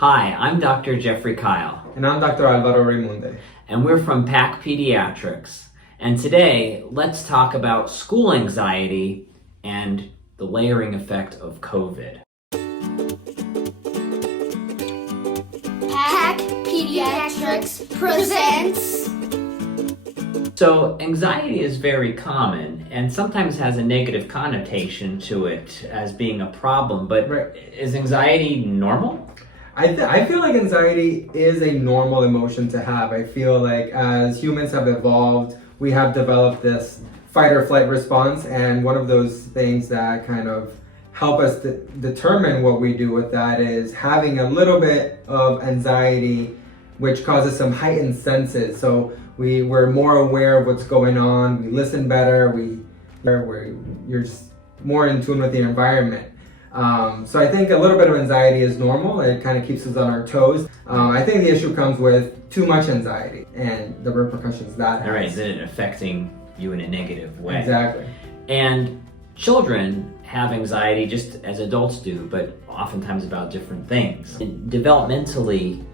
Hi, I'm Dr. Jeffrey Kile. And I'm Dr. Dr Reymunde. And we're from Pediatrics. And today, let's talk about school anxiety and the layering effect of COVID. Pediatrics presents. So anxiety is very common and sometimes has a negative connotation to it as being a problem, but Is anxiety normal? I feel like anxiety is a normal emotion to have. I feel like as humans have evolved, we have developed this fight or flight response, and one of those things that kind of help us determine what we do with that is having a little bit of anxiety, which causes some heightened senses. So we're more aware of what's going on, we listen better, you're just more in tune with the environment. So I think a little bit of anxiety is normal. It kind of keeps us on our toes. I think the issue comes with too much anxiety and the repercussions that has. All right, is it affecting you in a negative way? Exactly. And children have anxiety just as adults do, but oftentimes about different things. And developmentally,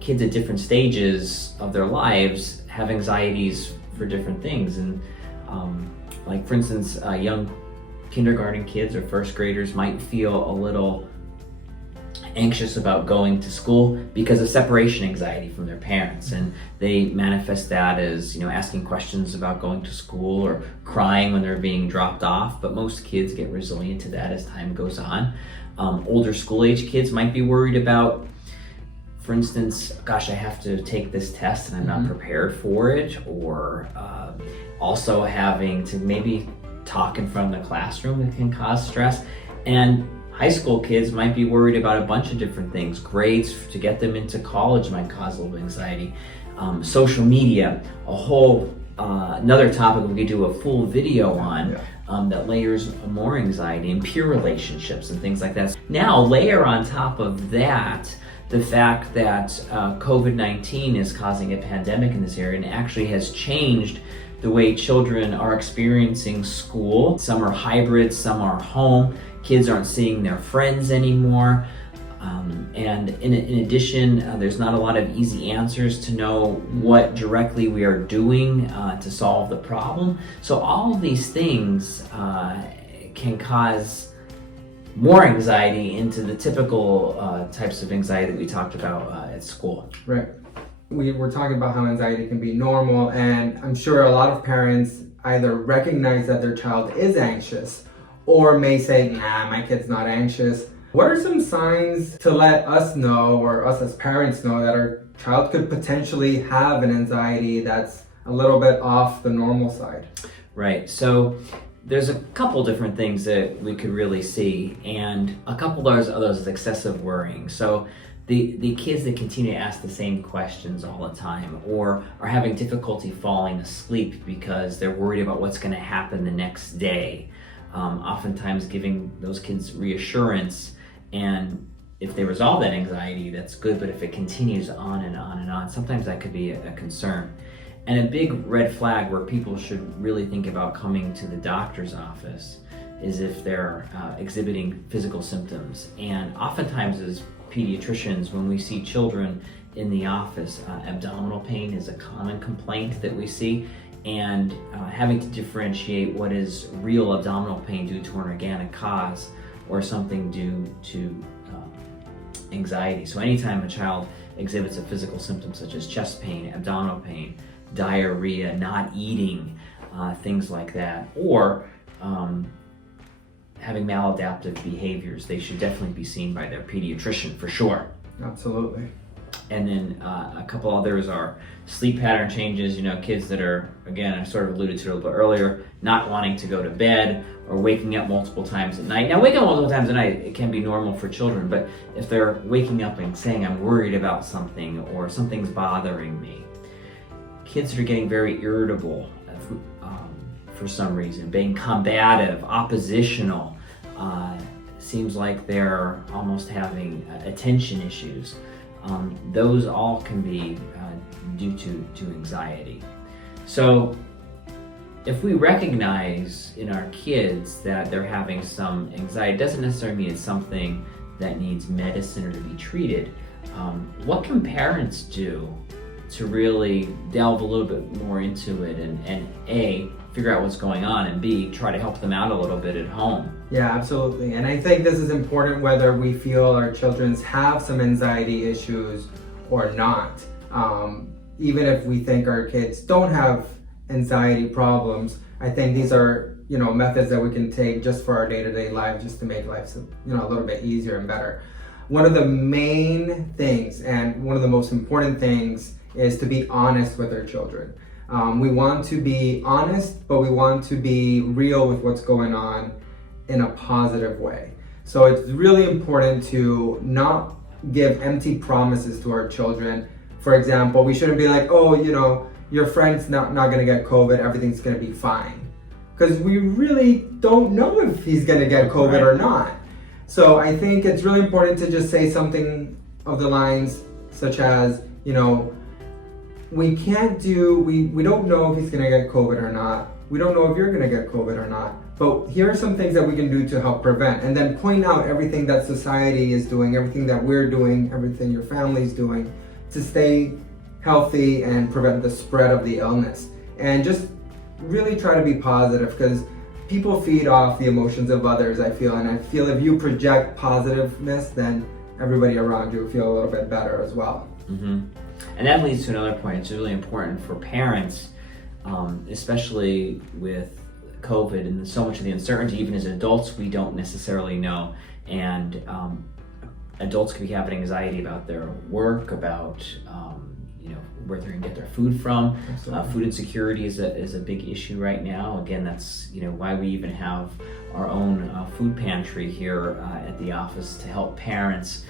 kids at different stages of their lives have anxieties for different things. And like for instance, young kindergarten kids or first graders might feel a little anxious about going to school because of separation anxiety from their parents, and they manifest that as asking questions about going to school or crying when they're being dropped off. But most kids get resilient to that as time goes on. Older school age kids might be worried about, for instance, gosh, I have to take this test and I'm not prepared for it, or also having to maybe talk in front of the classroom that can cause stress. And high school kids might be worried about a bunch of different things. Grades to get them into college might cause a little anxiety. Social media, a whole another topic we could do a full video on. That layers more anxiety, and peer relationships and things like that. Now layer on top of that the fact that COVID-19 is causing a pandemic in this area and actually has changed the way children are experiencing school. Some are hybrid, some are home. Kids aren't seeing their friends anymore. And in addition, there's not a lot of easy answers to know what directly we are doing to solve the problem. So all of these things can cause more anxiety into the typical types of anxiety that we talked about at school. Right. We were talking about how anxiety can be normal, and I'm sure a lot of parents either recognize that their child is anxious or may say, nah, my kid's not anxious. What are some signs to let us know, or us as parents know, that our child could potentially have an anxiety that's a little bit off the normal side? Right. So there's a couple different things that we could really see, and a couple of those is excessive worrying. So the kids that continue to ask the same questions all the time, or are having difficulty falling asleep because they're worried about what's going to happen the next day. Oftentimes giving those kids reassurance, and if they resolve that anxiety, that's good, but if it continues on and on and on, sometimes that could be a concern. And a big red flag where people should really think about coming to the doctor's office is if they're exhibiting physical symptoms. And oftentimes as pediatricians, when we see children in the office, abdominal pain is a common complaint that we see, and having to differentiate what is real abdominal pain due to an organic cause or something due to anxiety. So anytime a child exhibits a physical symptom such as chest pain, abdominal pain, diarrhea, not eating, things like that, or having maladaptive behaviors, they should definitely be seen by their pediatrician for sure. Absolutely. And then a couple others are sleep pattern changes, kids that are, again, I sort of alluded to it a little bit earlier, not wanting to go to bed or waking up multiple times at night. Now, waking up multiple times at night, it can be normal for children, but if they're waking up and saying, I'm worried about something or something's bothering me. Kids that are getting very irritable for some reason, being combative, oppositional, seems like they're almost having attention issues. Those all can be due to anxiety. So if we recognize in our kids that they're having some anxiety, it doesn't necessarily mean it's something that needs medicine or to be treated. what can parents do to really delve a little bit more into it and A, figure out what's going on, and B, try to help them out a little bit at home? Yeah, absolutely. And I think this is important whether we feel our children have some anxiety issues or not. Even if we think our kids don't have anxiety problems, I think these are, methods that we can take just for our day-to-day lives, just to make life, a little bit easier and better. One of the main things and one of the most important things is to be honest with our children. We want to be honest, but we want to be real with what's going on in a positive way. So it's really important to not give empty promises to our children. For example, we shouldn't be like, oh, your friend's not going to get COVID, everything's going to be fine. Because we really don't know if he's going to get COVID or not. So I think it's really important to just say something of the lines such as, we don't know if he's going to get COVID or not. We don't know if you're going to get COVID or not. But here are some things that we can do to help prevent. And then point out everything that society is doing, everything that we're doing, everything your family's doing to stay healthy and prevent the spread of the illness. And just really try to be positive, because people feed off the emotions of others, I feel. And I feel if you project positiveness, then everybody around you will feel a little bit better as well. Mm-hmm. And that leads to another point. It's really important for parents, especially with COVID and so much of the uncertainty. Even as adults, we don't necessarily know. And adults can be having anxiety about their work, about where they're going to get their food from. Food insecurity is a big issue right now. Again, that's why we even have our own food pantry here at the office to help parents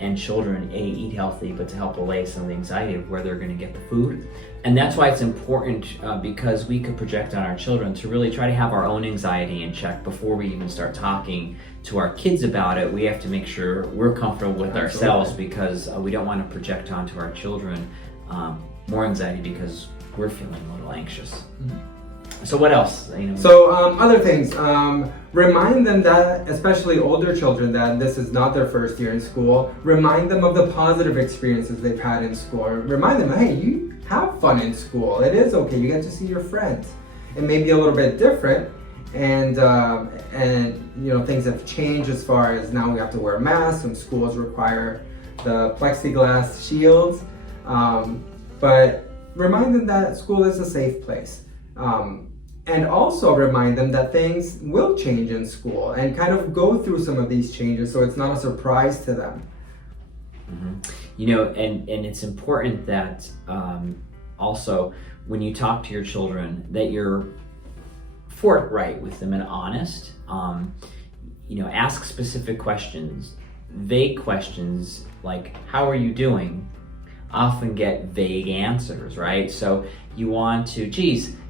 and children eat healthy, but to help allay some of the anxiety of where they're going to get the food. And that's why it's important, because we could project on our children to really try to have our own anxiety in check before we even start talking to our kids about it. We have to make sure we're comfortable with ourselves, because we don't want to project onto our children more anxiety because we're feeling a little anxious. Mm-hmm. So what else? So other things, remind them that, especially older children, that this is not their first year in school. Remind them of the positive experiences they've had in school. Remind them, hey, you have fun in school. It is okay. You get to see your friends. It may be a little bit different, and things have changed as far as now we have to wear masks. Some schools require the plexiglass shields, but remind them that school is a safe place. And also remind them that things will change in school, and kind of go through some of these changes so it's not a surprise to them. Mm-hmm. And it's important that also when you talk to your children that you're forthright with them and honest. Ask specific questions. Vague questions like, how are you doing? Often get vague answers, right? So you want to,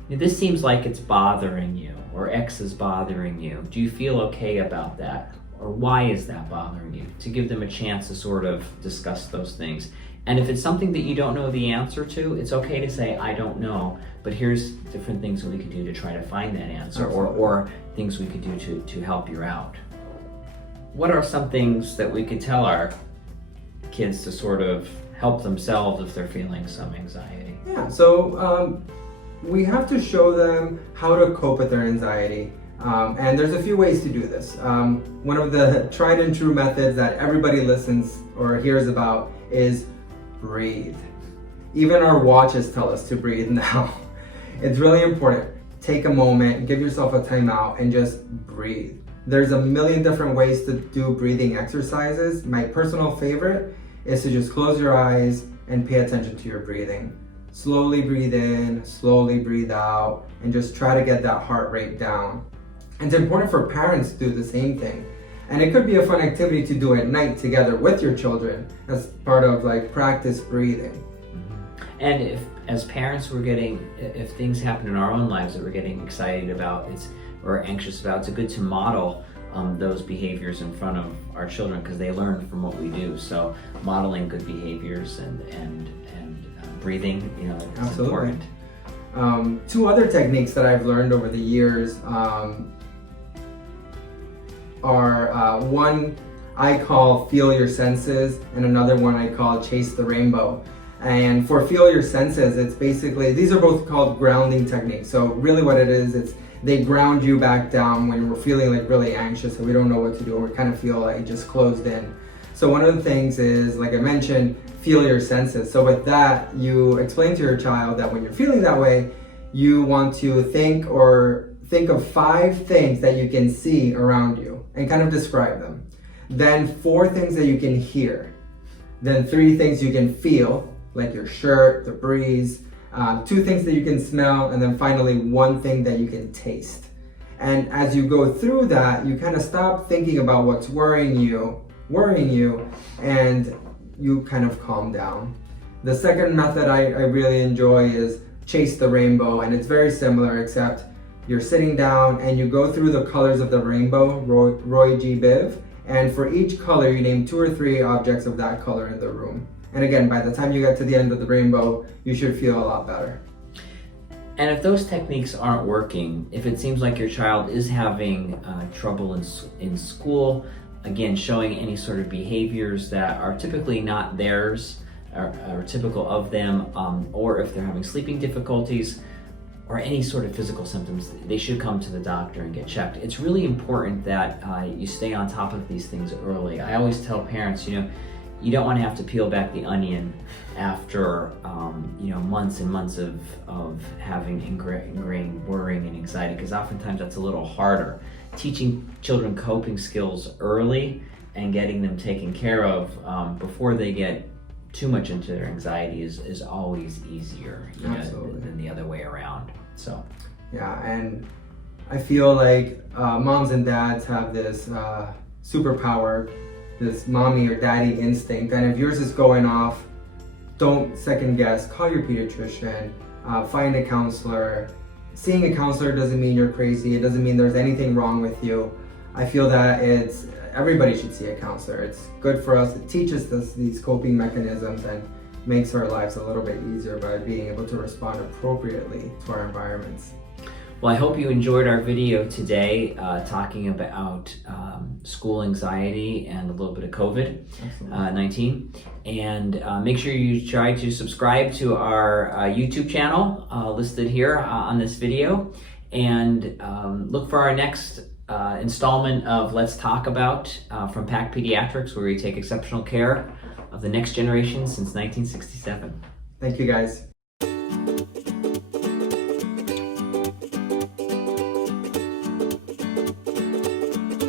this seems like it's bothering you, or X is bothering you. Do you feel okay about that? Or why is that bothering you? To give them a chance to sort of discuss those things. And if it's something that you don't know the answer to, it's okay to say, I don't know, but here's different things that we could do to try to find that answer, or things we could do to help you out. What are some things that we could tell our kids to sort of help themselves if they're feeling some anxiety? Yeah, so we have to show them how to cope with their anxiety. And there's a few ways to do this. One of the tried and true methods that everybody listens or hears about is breathe. Even our watches tell us to breathe now. It's really important. Take a moment, give yourself a timeout, and just breathe. There's a million different ways to do breathing exercises. My personal favorite is to just close your eyes and pay attention to your breathing. Slowly breathe in, slowly breathe out, and just try to get that heart rate down. It's important for parents to do the same thing. And it could be a fun activity to do at night together with your children as part of practice breathing. Mm-hmm. And if, as parents, if things happen in our own lives that we're getting excited about, or anxious about, it's good to model those behaviors in front of our children, because they learn from what we do. So modeling good behaviors and breathing, is Absolutely. important. Two other techniques that I've learned over the years are one, I call Feel Your Senses, and another one I call Chase the Rainbow. And for Feel Your Senses, it's basically, these are both called grounding techniques. So really what it is, it's they ground you back down when we're feeling like really anxious and we don't know what to do, or we kind of feel like just closed in. So one of the things is, like I mentioned, feel your senses. So with that, you explain to your child that when you're feeling that way, you want to think of 5 things that you can see around you and kind of describe them. Then 4 things that you can hear. Then 3 things you can feel, like your shirt, the breeze, 2 things that you can smell, and then finally 1 thing that you can taste. And as you go through that, you kind of stop thinking about what's worrying you, and you kind of calm down. The second method I really enjoy is Chase the Rainbow, and it's very similar, except you're sitting down and you go through the colors of the rainbow, Roy G. Biv, and for each color you name 2 or 3 objects of that color in the room. And again, by the time you get to the end of the rainbow, you should feel a lot better. And if those techniques aren't working, if it seems like your child is having trouble in school, again, showing any sort of behaviors that are typically not theirs or typical of them, or if they're having sleeping difficulties or any sort of physical symptoms, they should come to the doctor and get checked. It's really important that you stay on top of these things early. I always tell parents, you don't want to have to peel back the onion after months and months of having ingrained worrying and anxiety, because oftentimes that's a little harder. Teaching children coping skills early and getting them taken care of before they get too much into their anxiety is always easier than the other way around. So yeah, and I feel like moms and dads have this superpower, this mommy or daddy instinct, and if yours is going off, don't second guess. Call your pediatrician, find a counselor. Seeing a counselor doesn't mean you're crazy. It doesn't mean there's anything wrong with you. I feel that everybody should see a counselor. It's good for us. It teaches us these coping mechanisms and makes our lives a little bit easier by being able to respond appropriately to our environments. Well, I hope you enjoyed our video today talking about school anxiety and a little bit of COVID-19. And make sure you try to subscribe to our YouTube channel listed here on this video. And look for our next installment of Let's Talk About from PAC Pediatrics, where we take exceptional care of the next generation since 1967. Thank you, guys.